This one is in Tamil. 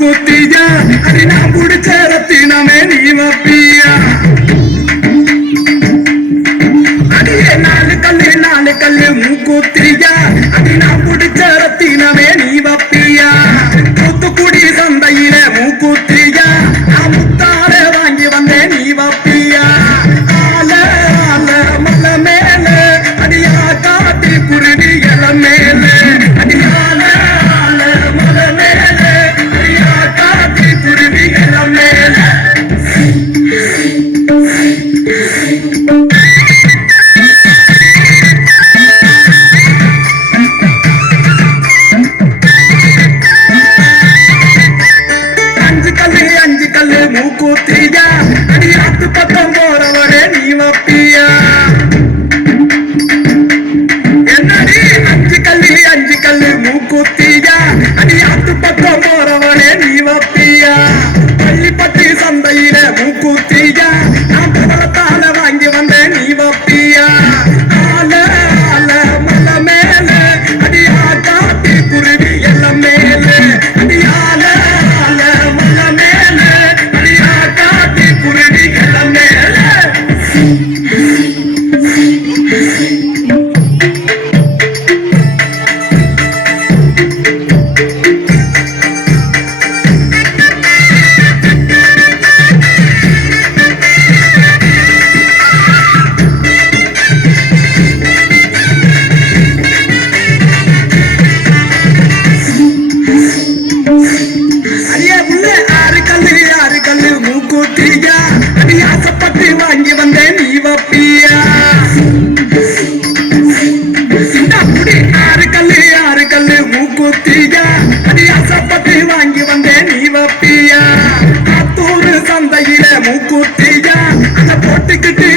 மூக்குத்தியா அது நான் பிடிச்ச ரத்தினமே நீ வப்பியா அடியே நாலு கல்லு மூக்குத்தியா அது நான் பிடிச்ச ரத்தினமே நீ வப்பியா தூத்துக்குடி சந்தையில மூக்குத்தியா நான் முத்தார வாங்கி வந்தேன் நீ வப்பியா ஆல ஆல மல்ல மேல அடியா காட்டி குருவி இல மேல அடியால ஆல மல மேல அடியா காட்டி குருவி இல மேல அஞ்சு கல்லு மூக்குத்தியா அடியாத்து பக்கம் போறவரே நீ வப்பியா என்னடி அஞ்சு கல்லு மூக்குத்தியா அடியாத்து பக்கம் போறவரே நீ வப்பியா பள்ளிப்பட்டி சந்தையில மூக்குத்தியா நான் பவளத்தால வாங்கி வந்தேன் நீ வப்பியா ஆல ஆல மல மேல அடியா காட்டி குருவி எல்லாம் மேல அடியால ஆல மல மேல அடியா காட்டி குருவி எல்லாம் மேல ஆறு கல்லு மூக்குத்தியா அடி ஆசைப்பட்டு வாங்கி வந்தேன் நீ வப்பியா ஆறு கல்லு மூக்குத்தியா அடி ஆசைப்பட்டு வாங்கி வந்தேன் நீ வப்பியா ஆத்தூர் சந்தையில மூக்குத்தியா அதை போட்டுக்கிட்டு